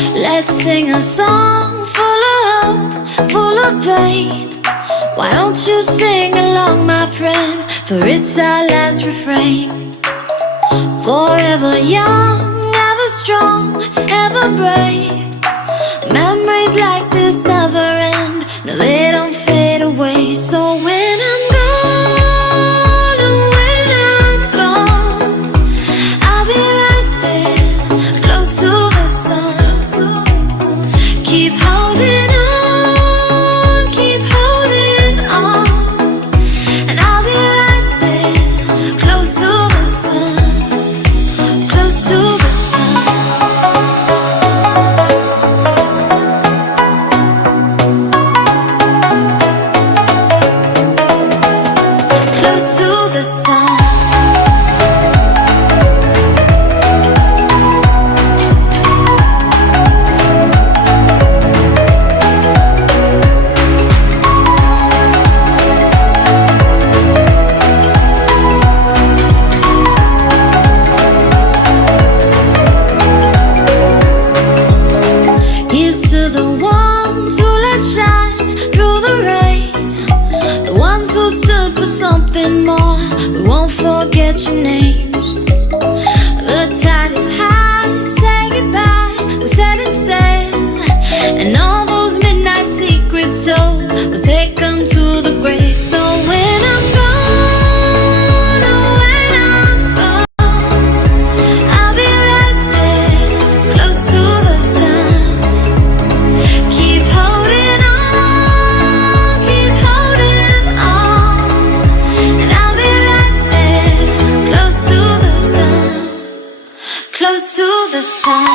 Let's sing a song full of hope, full of pain. Why don't you sing along, my friend? For it's our last refrain. Forever young, ever strong, ever brave. Memories like this never end. No, they don't fade away. So when I'm gone, oh, when I'm gone, I'll be right there, close to the sun. Keep holding on, keep holding on, and I'll be right there, close to the sun, close to the sun. Close to the sun. Here's to the ones who let shine through the rain, the ones who stood for something more. We won't forget your names. The tide is high, say goodbye, we're setting sail, and all those midnight secrets told, we'll take them to the grave. So when I'm gone, oh, when I'm gone, I'll be right there, close to the sun. Keep holding on, keep holding on, and I'll be right there, close to the sun, close to the sun.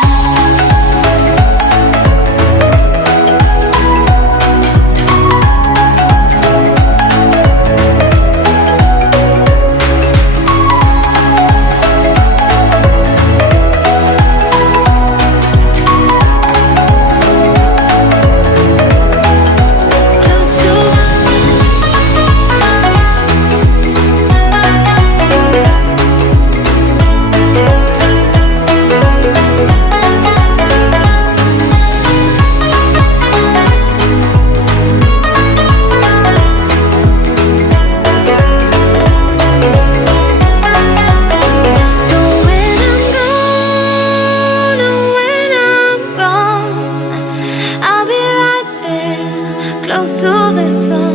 So when I'm gone, oh, when I'm gone, I'll be right there, close to the sun.